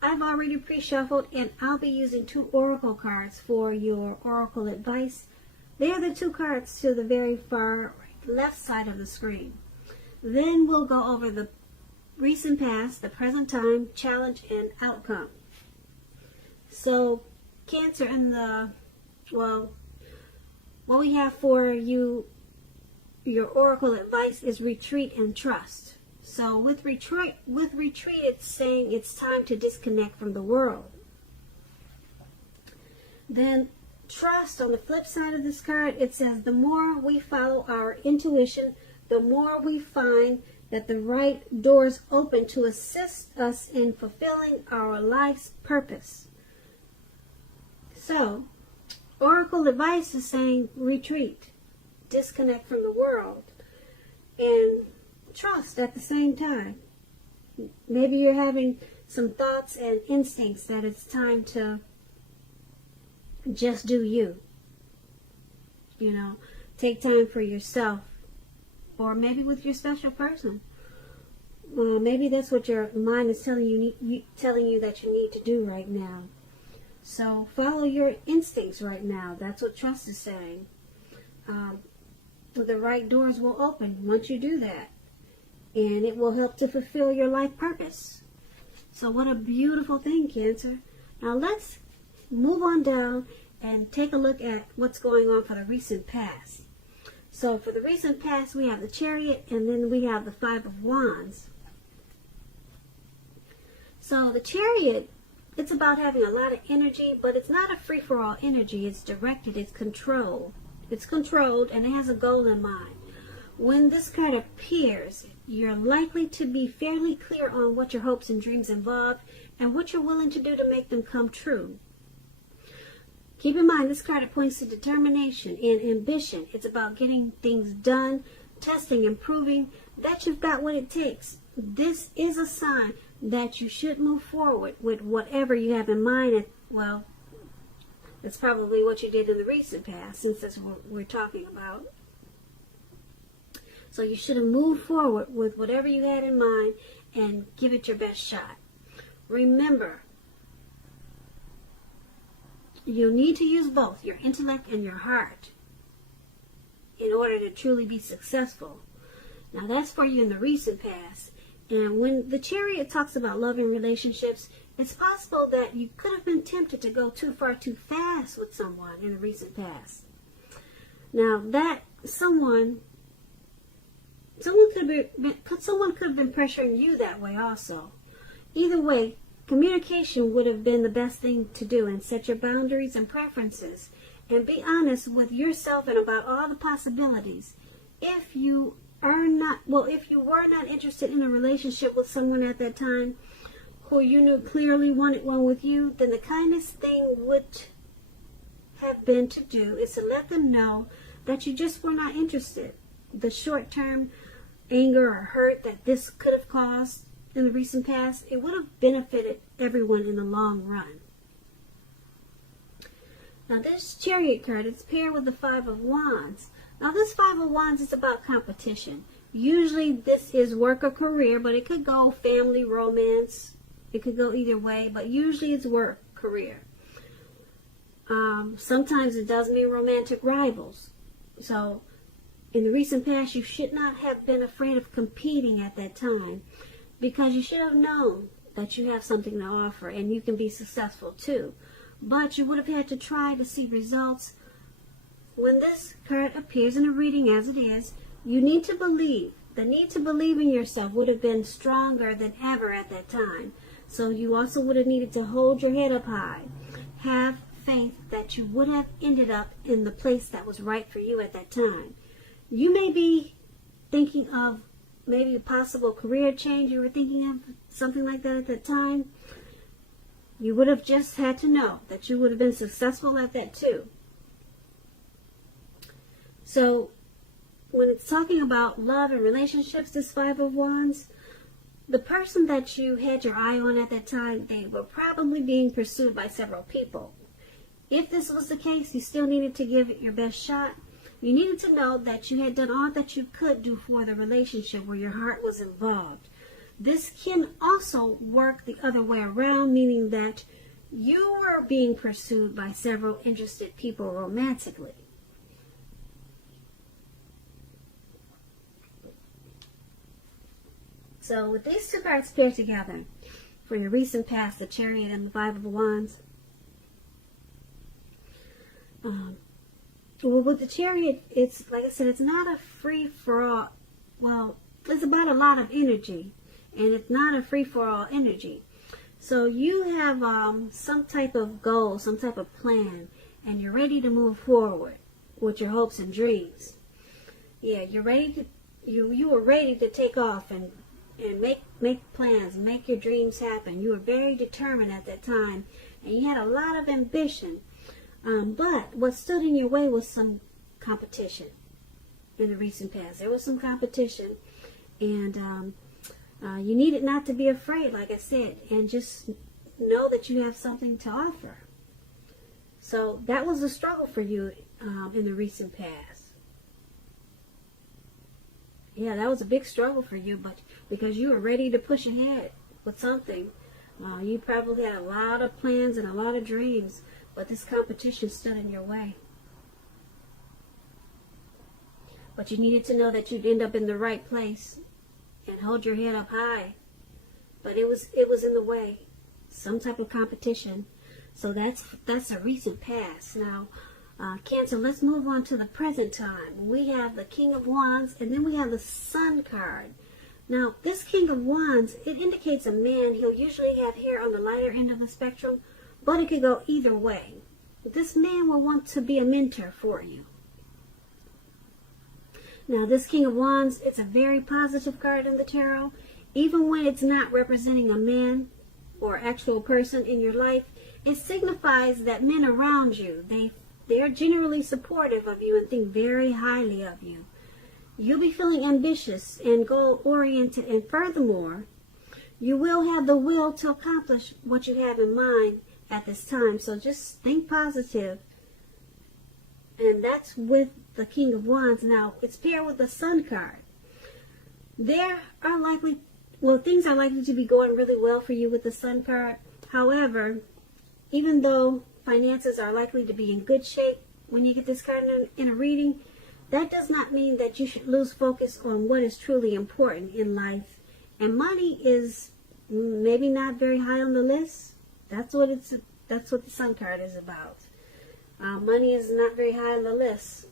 I've already pre-shuffled, and I'll be using 2 oracle cards for your oracle advice. They are the 2 cards to the very far left side of the screen. Then we'll go over the recent past, the present time, challenge, and outcome. So, Cancer, in the, well, what we have for you, your oracle advice is retreat and trust. So with retreat, it's saying it's time to disconnect from the world. Then trust, on the flip side of this card, it says the more we follow our intuition, the more we find that the right doors open to assist us in fulfilling our life's purpose. So, oracle advice is saying retreat, disconnect from the world, and trust at the same time. Maybe you're having some thoughts and instincts that it's time to just do you. You know, take time for yourself, or maybe with your special person. Maybe that's what your mind is telling you that you need to do right now. So follow your instincts right now. That's what trust is saying. The right doors will open once you do that, and it will help to fulfill your life purpose. So what a beautiful thing, Cancer. Now let's move on down and take a look at what's going on for the recent past. So for the recent past, we have the Chariot, and then we have the 5 of Wands. So the Chariot, it's about having a lot of energy, but it's not a free-for-all energy. It's directed, it's controlled. It's controlled, and it has a goal in mind. When this card appears, you're likely to be fairly clear on what your hopes and dreams involve and what you're willing to do to make them come true. Keep in mind, this card points to determination and ambition. It's about getting things done, testing and proving that you've got what it takes. This is a sign that you should move forward with whatever you have in mind. And, well, that's probably what you did in the recent past, since that's what we're talking about. So you should have moved forward with whatever you had in mind and give it your best shot. Remember, you need to use both your intellect and your heart in order to truly be successful. Now that's for you in the recent past. And when the Chariot talks about love and relationships, it's possible that you could have been tempted to go too far too fast with someone in the recent past. Now that someone could have been pressuring you that way also. Either way, communication would have been the best thing to do, and set your boundaries and preferences and be honest with yourself and about all the possibilities. If you were not interested in a relationship with someone at that time who you knew clearly wanted one with you, then the kindest thing would have been to do is to let them know that you just were not interested. The short-term anger or hurt that this could have caused in the recent past, it would have benefited everyone in the long run. Now this Chariot card, it's paired with the 5 of Wands. Now this 5 of Wands is about competition. Usually this is work or career, but it could go family, romance. It could go either way, but usually it's work, career. Sometimes it does mean romantic rivals. So in the recent past, you should not have been afraid of competing at that time, because you should have known that you have something to offer and you can be successful too. But you would have had to try to see results. When this card appears in a reading as it is, you need to believe. The need to believe in yourself would have been stronger than ever at that time. So you also would have needed to hold your head up high. Have faith that you would have ended up in the place that was right for you at that time. You may be thinking of maybe a possible career change. You were thinking of something like that at that time. You would have just had to know that you would have been successful at that too. So when it's talking about love and relationships, this 5 of Wands, the person that you had your eye on at that time, they were probably being pursued by several people. If this was the case, you still needed to give it your best shot. You needed to know that you had done all that you could do for the relationship where your heart was involved. This can also work the other way around, meaning that you are being pursued by several interested people romantically. So with these two cards paired together, for your recent past, the Chariot and the Five of Wands, well, with the Chariot, it's, like I said, it's not a free-for-all. Well, it's about a lot of energy, and it's not a free-for-all energy. So you have some type of goal, some type of plan, and you're ready to move forward with your hopes and dreams. Yeah, you're ready to, you were ready to take off and make plans, make your dreams happen. You were very determined at that time, and you had a lot of ambition. But what stood in your way was some competition in the recent past. There was some competition, and you needed not to be afraid, like I said, and just know that you have something to offer. So that was a struggle for you in the recent past. Yeah, that was a big struggle for you, but because you were ready to push ahead with something, you probably had a lot of plans and a lot of dreams, but this competition stood in your way. But you needed to know that you'd end up in the right place and hold your head up high. But it was in the way, some type of competition. So that's a recent past. Now, Cancer, let's move on to the present time. We have the King of Wands, and then we have the Sun card. Now, this King of Wands, it indicates a man. He'll usually have hair on the lighter end of the spectrum, but it could go either way. This man will want to be a mentor for you. Now, this King of Wands, it's a very positive card in the tarot. Even when it's not representing a man or actual person in your life, it signifies that men around you, they're generally supportive of you and think very highly of you. You'll be feeling ambitious and goal-oriented, and furthermore, you will have the will to accomplish what you have in mind at this time. So just think positive. And that's with the King of Wands. Now, it's paired with the Sun card. Things are likely to be going really well for you with the Sun card. However, even though finances are likely to be in good shape when you get this card in a reading, that does not mean that you should lose focus on what is truly important in life. And money is maybe not very high on the list. That's what the Sun card is about. Money is not very high on the list.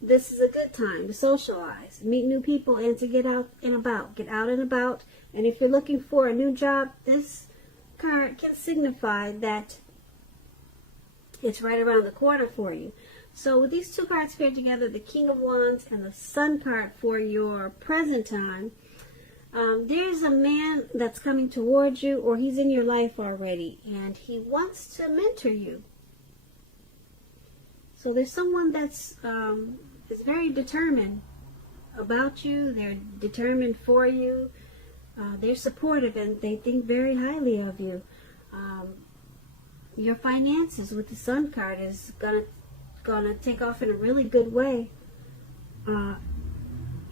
This is a good time to socialize, meet new people, and to get out and about. Get out and about. And if you're looking for a new job, this card can signify that it's right around the corner for you. So with these two cards paired together, the King of Wands and the Sun card for your present time, there's a man that's coming towards you, or he's in your life already, and he wants to mentor you. So there's someone that's is very determined about you. They're determined for you. They're supportive, and they think very highly of you. Your finances with the Sun card is gonna take off in a really good way.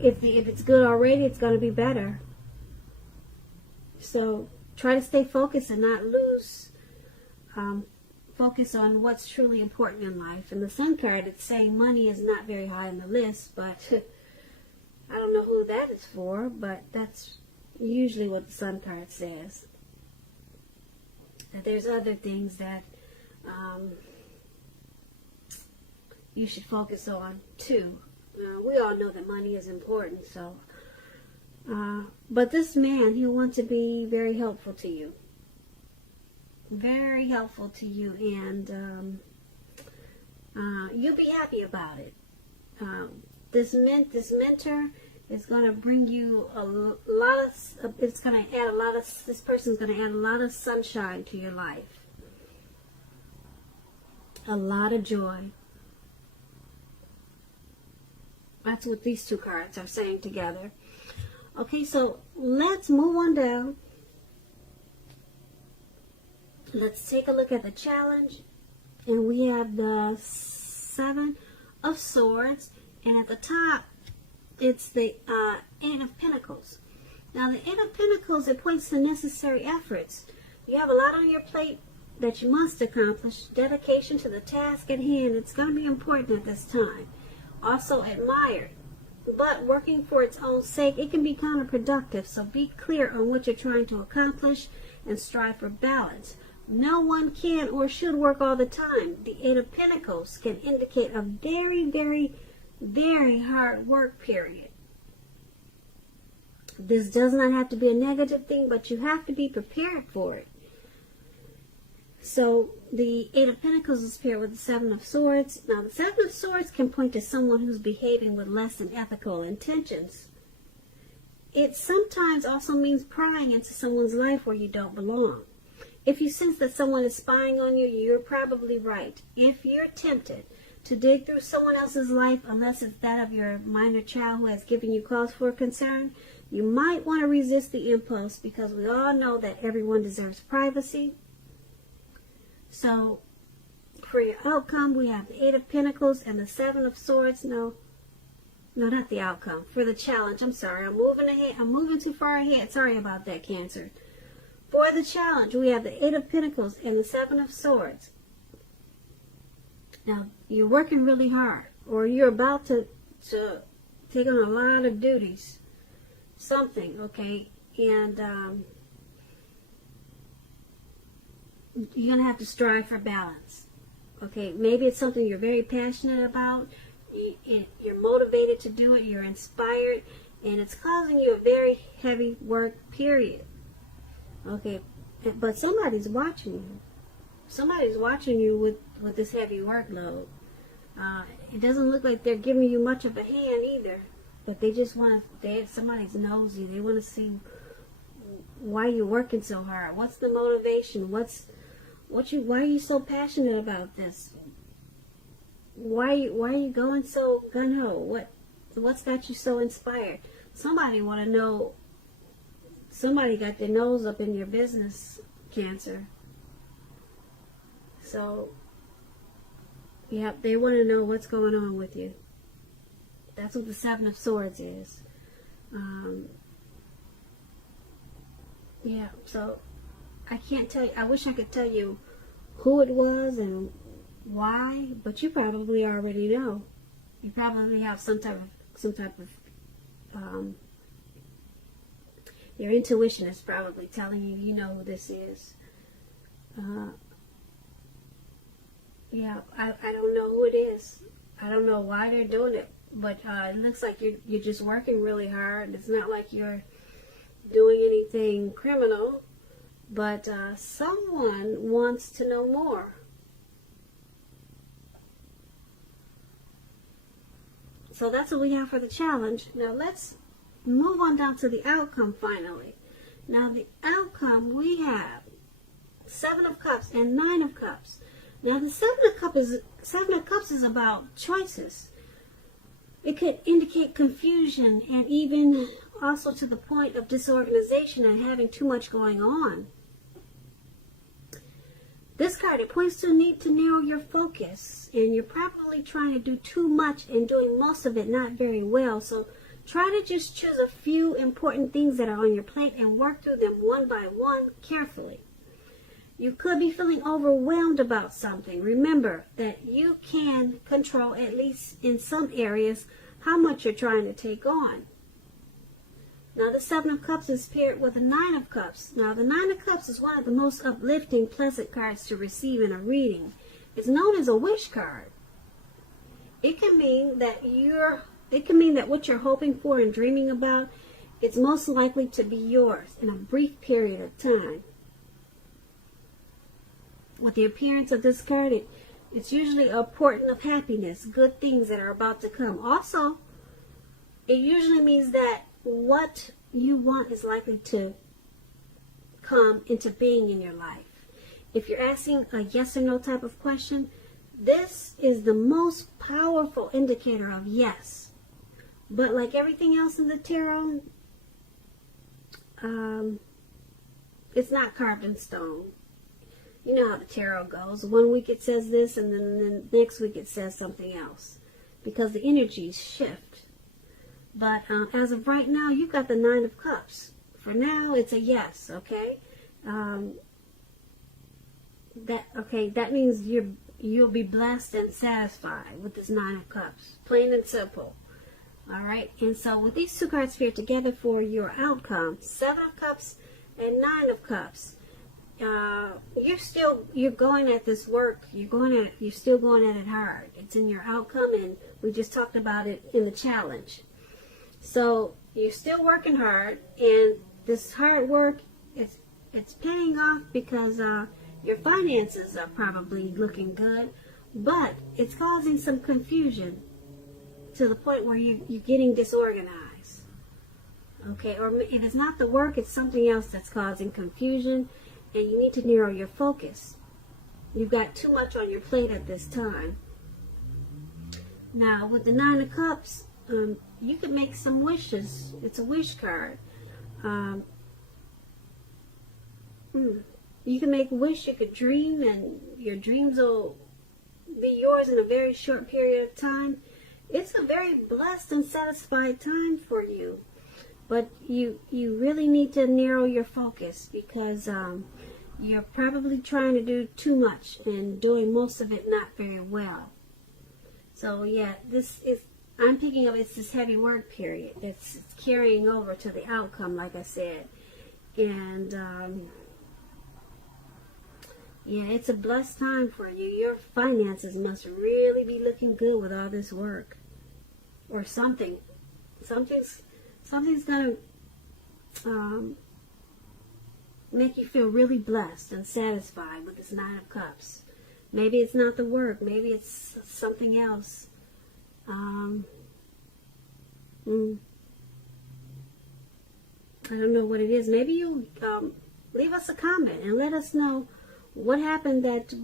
If it's good already, it's gonna be better. So try to stay focused and not lose focus on what's truly important in life. And the Sun card, it's saying money is not very high on the list, but I don't know who that is for, but that's usually what the Sun card says. That there's other things that you should focus on too. We all know that money is important, so but this man, he'll want to be very helpful to you. Very helpful to you, and you'll be happy about it. This mentor is going to bring you a lot of, it's going to add a lot of, this person's going to add a lot of sunshine to your life. A lot of joy. That's what these two cards are saying together. Okay, so let's move on down. Let's take a look at the challenge. And we have the 7 of Swords. And at the top, it's the Eight of Pentacles. Now, the Eight of Pentacles, it points to necessary efforts. You have a lot on your plate that you must accomplish. Dedication to the task at hand. It's going to be important at this time. Also admired. But working for its own sake, it can be counterproductive. So be clear on what you're trying to accomplish and strive for balance. No one can or should work all the time. The Eight of Pentacles can indicate a very, very, very hard work period. This does not have to be a negative thing, but you have to be prepared for it. So the Eight of Pentacles is paired with the Seven of Swords. Now the Seven of Swords can point to someone who's behaving with less than ethical intentions. It sometimes also means prying into someone's life where you don't belong. If you sense that someone is spying on you, you're probably right. If you're tempted to dig through someone else's life, unless it's that of your minor child who has given you cause for concern, you might want to resist the impulse, because we all know that everyone deserves privacy. So, for your outcome, we have the Eight of Pentacles and the Seven of Swords. No, not the outcome. For the challenge, I'm sorry. I'm moving ahead. I'm moving too far ahead. Sorry about that, Cancer. For the challenge, we have the Eight of Pentacles and the Seven of Swords. Now, you're working really hard, or you're about to take on a lot of duties. Something, okay? And you're going to have to strive for balance. Okay, maybe it's something you're very passionate about. You're motivated to do it. You're inspired. And it's causing you a very heavy work period. Okay, but somebody's watching you. Somebody's watching you with this heavy workload. It doesn't look like they're giving you much of a hand either. But they just want to, somebody's nosy. They want to see why you're working so hard. What's the motivation? Why are you so passionate about this? Why are you going so gung-ho? What's got you so inspired? Somebody want to know. Somebody got their nose up in your business, Cancer. So, yeah, they want to know what's going on with you. That's what the Seven of Swords is. Yeah, so I can't tell you. I wish I could tell you who it was and why, but you probably already know. You probably have some type of your intuition is probably telling you, you know who this is. Yeah, I don't know who it is. I don't know why they're doing it, but it looks like you're just working really hard. It's not like you're doing anything criminal, but someone wants to know more. So that's what we have for the challenge. Now let's move on down to the outcome finally. Now the outcome, we have Seven of Cups and Nine of Cups. Now the Seven of Cups is about choices. It could indicate confusion and even also to the point of disorganization and having too much going on. This card, it points to a need to narrow your focus, and you're probably trying to do too much and doing most of it not very well. So try to just choose a few important things that are on your plate and work through them one by one carefully. You could be feeling overwhelmed about something. Remember that you can control, at least in some areas, how much you're trying to take on. Now the Seven of Cups is paired with the Nine of Cups. Now the Nine of Cups is one of the most uplifting, pleasant cards to receive in a reading. It's known as a wish card. It can mean that what you're hoping for and dreaming about, it's most likely to be yours in a brief period of time. With the appearance of this card, it's usually a portent of happiness, good things that are about to come. Also, it usually means that what you want is likely to come into being in your life. If you're asking a yes or no type of question, this is the most powerful indicator of yes. But like everything else in the tarot, it's not carved in stone. You know how the tarot goes. One week it says this, and then the next week it says something else. Because the energies shift. But as of right now, you got the Nine of Cups. For now, it's a yes, okay? That means you'll be blessed and satisfied with this Nine of Cups. Plain and simple. Alright? And so with these two cards here together for your outcome, Seven of Cups and Nine of Cups, you're going at this work. You're still going at it hard. It's in your outcome, and we just talked about it in the challenge. So you're still working hard, and this hard work, it's paying off because your finances are probably looking good, but it's causing some confusion to the point where you're getting disorganized. Okay, or if it's not the work, it's something else that's causing confusion, and you need to narrow your focus. You've got too much on your plate at this time. Now, with the Nine of Cups, you can make some wishes. It's a wish card. You can make a wish, you could dream, and your dreams will be yours in a very short period of time. It's a very blessed and satisfied time for you. But you really need to narrow your focus, because you're probably trying to do too much and doing most of it not very well. So yeah, I'm picking up, it's this heavy work period that's carrying over to the outcome, like I said. And yeah, it's a blessed time for you. Your finances must really be looking good with all this work. Or something's going to make you feel really blessed and satisfied with this Nine of Cups. Maybe it's not the work. Maybe it's something else. I don't know what it is. Maybe you leave us a comment and let us know what happened that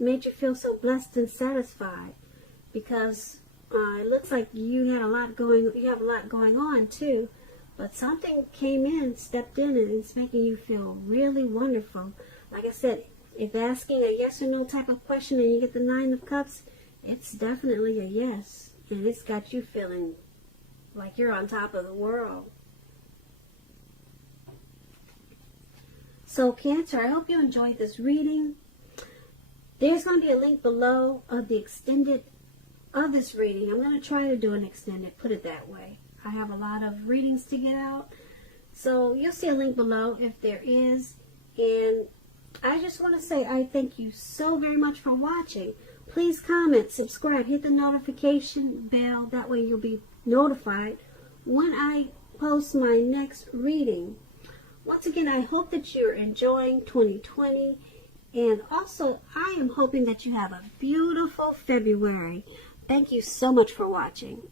made you feel so blessed and satisfied. Because it looks like you have a lot going on too. But something came in, stepped in, and it's making you feel really wonderful. Like I said, if asking a yes or no type of question and you get the Nine of Cups, it's definitely a yes. And it's got you feeling like you're on top of the world. So Cancer, I hope you enjoyed this reading. There's going to be a link below of the extended of this reading. I'm going to try to do an extended, put it that way. I have a lot of readings to get out. So you'll see a link below if there is. And I just want to say I thank you so very much for watching. Please comment, subscribe, hit the notification bell. That way you'll be notified when I post my next reading. Once again, I hope that you're enjoying 2020. And also, I am hoping that you have a beautiful February. Thank you so much for watching.